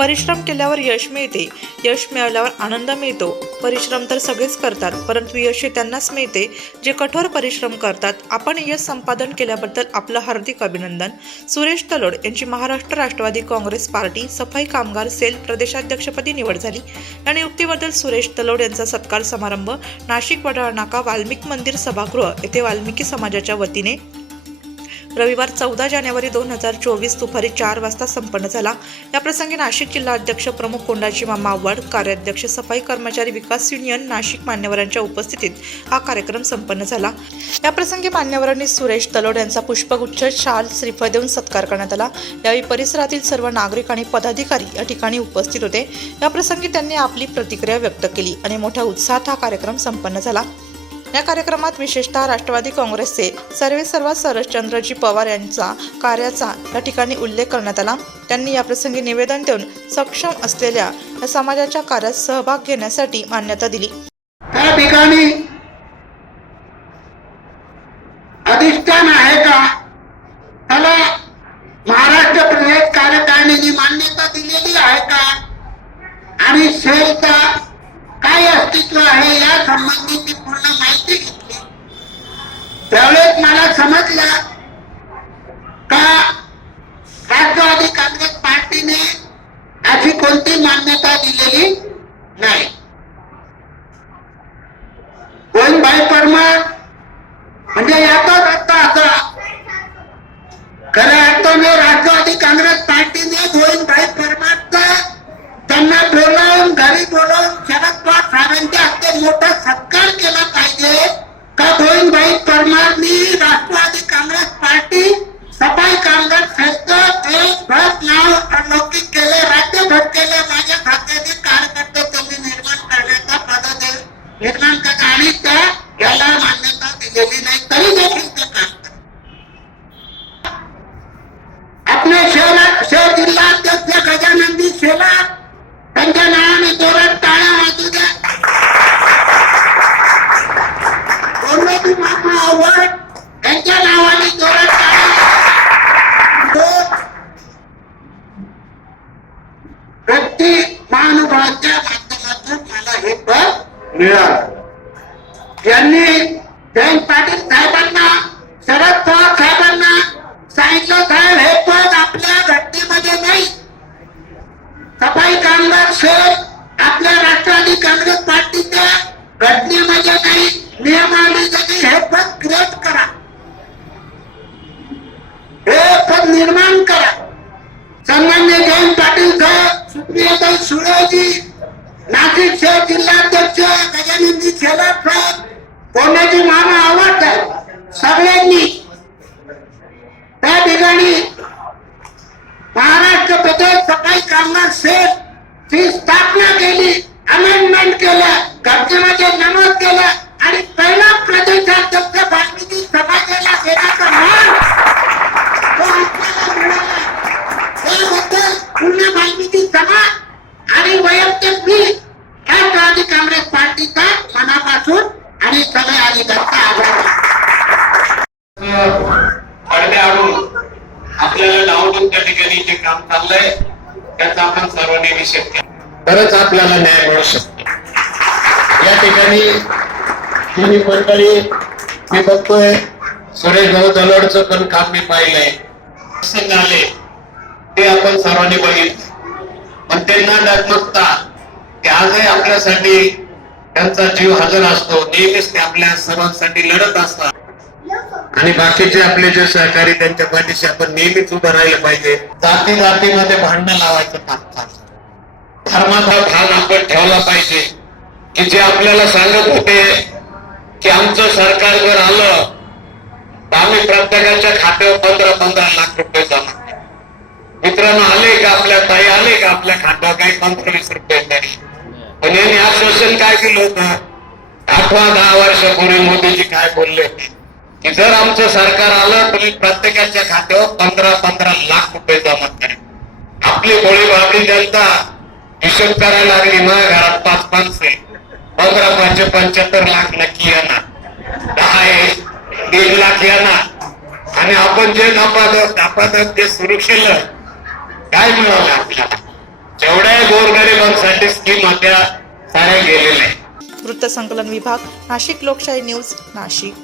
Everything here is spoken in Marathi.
परिश्रम केल्यावर यश मिळते. यश मिळाल्यावर आनंद मिळतो. परिश्रम तर सगळेच करतात परंतु यश हे त्यांनाच मिळते जे कठोर परिश्रम करतात. आपण यश संपादन केल्याबद्दल आपलं हार्दिक अभिनंदन. सुरेश तलोड यांची महाराष्ट्र राष्ट्रवादी काँग्रेस पार्टी सफाई कामगार सेल प्रदेशाध्यक्षपदी निवड झाली. या नियुक्तीबद्दल सुरेश तलोड यांचा सत्कार समारंभ नाशिक वडाळ नाका वाल्मिक मंदिर सभागृह येथे वाल्मिकी समाजाच्या वतीने रविवार चौदा जानेवारी दोन हजार चोवीस दुपारी चार वाजता संपन्न झाला. याप्रसंगी नाशिक जिल्हा अध्यक्ष प्रमुख कोंडाजी मामा आव्हाड कार्याध्यक्ष सफाई कर्मचारी विकास युनियन नाशिक मान्यवरांच्या उपस्थितीत हा कार्यक्रम संपन्न झाला. याप्रसंगी मान्यवरांनी सुरेश तलोड यांचा पुष्पगुच्छ शाल श्रीफळ देऊन सत्कार करण्यात आला. यावेळी परिसरातील सर्व नागरिक आणि पदाधिकारी या ठिकाणी उपस्थित होते. याप्रसंगी त्यांनी आपली प्रतिक्रिया व्यक्त केली आणि मोठ्या उत्साहात हा कार्यक्रम संपन्न झाला. या कार्यक्रमात विशेषतः राष्ट्रवादी काँग्रेसचे सर्वे सर्वात सरसचंद्रजी पवार यांचा कार्याचा या ठिकाणी उल्लेख करण्यात आला. त्यांनी याप्रसंगी निवेदन देऊन सक्षम असलेल्या या समाजाच्या कार्यात सहभाग घेण्यासाठी मान्यता दिली. त्या ठिकाणी अधिष्ठान आहे का? त्याला महाराष्ट्र प्रदेश कार्यकारिणीने मान्यता दिलेली आहे का? आणि अस्तित्व आहे या संबंधी मी पूर्ण माहिती घेतली. त्यावेळेस मला समजलं का राष्ट्रवादी काँग्रेस पार्टीने अशी कोणती मान्यता दिलेली नाही. गोविंदभाई परमार? म्हणजे याचाच अर्थ असा. खऱ्या अर्थाने राष्ट्रवादी काँग्रेस पार्टीने गोविंदभाई परमारचा त्यांना बोलावून घरी बोलावून साहेबांच्या हस्ते मोठा सत्कार केला पाहिजे. का गोविंदभाई परमारनी राष्ट्रवादी काँग्रेस पार्टी सफाई कामगार संस्था देशभर नाव अलौकिक केले राज्यभर केले माझ्या खात्याचे कार्यकर्ते त्यांनी निर्माण करण्याचा पद निर्माण करता आणि त्या याला मान्यता दिलेली नाही. मिळालं यांनी जयंत पाटील साहेबांना शरद पवार साहेबांना सांगितलं साहेब हे पद आपल्या घटनेमध्ये नाही. सफाई कामगार सेल आपल्या राष्ट्रवादी काँग्रेस पार्टीच्या घटनेमध्ये नाही. नियमावलीमध्ये हे पद क्रिएट करा. हे पद निर्माण करा. सन्मान्य जयंत पाटील साहेब सुप्रियाताई सुळेजी नाशिक शहर जिल्हाध्यक्ष गजानंदी शेलार साहेब कोणाची मामा आवड आहे? सगळ्यांनी. त्या ठिकाणी महाराष्ट्र प्रदेश सकाळी कामगार सेल ची स्थापना केली अमेंडमेंट केलं घटनेमध्ये नमूद केलं आणि पहिला प्रदेशाध्यक्ष आपल्याला त्या ठिकाणी जे काम चाललंय त्याचा आपण सर्वांनी निषेध केला. तरच आपल्याला न्याय मिळू शकतो. या ठिकाणी तिन्ही मंडळी मी बघतोय सुरेश भाऊ दलोडचं पण काम मी पाहिलंय. प्रसंग आले ते आपण सर्वांनी बघितले. पण ते न डगमगता ते आजही आपल्यासाठी त्यांचा जीव हजर असतो. नेहमीच ते आपल्या सर्वांसाठी लढत असतात. आणि बाकीचे आपले जे सहकारी त्यांच्या पाठीशी आपण नेहमीच उभं राहिलं पाहिजे. जाती जातीमध्ये भांडणं लावायचं काम धर्माचा भाग आपण ठेवला पाहिजे. की जे आपल्याला सांगत होते की आमचं सरकार जर आलं तर आम्ही प्रत्येकाच्या खात्यावर पंधरा पंधरा लाख रुपये जमा मित्रांनो आले का आपल्या ताई? आले का आपल्या खात्यावर काही पंधरा वीस रुपये नाही पण यांनी आश्वासन काय केलं होतं? आठवा दहा वर्षापूर्वी मोदीजी काय बोलले होते? की जर आमचं सरकार आलं तर प्रत्येकाच्या खात्यावर पंधरा पंधरा लाख रुपये जमा करा. आपली गोळी बाबरी जनता हिशोब करायला लागली मग घरात पाच पाचशे पंधरा पाचशे पंच्याहत्तर लाख नक्की येणार. दहा एक दीड लाख येणार. आणि आपण जे नपादक नापादक ते सुरू केलं काय मिळालं आपल्याला? जेवढ्या गोरगरिबांसाठी स्कीम वाया साऱ्या गेलेल्या वृत्तसंकलन विभाग नाशिक लोकशाही न्यूज नाशिक.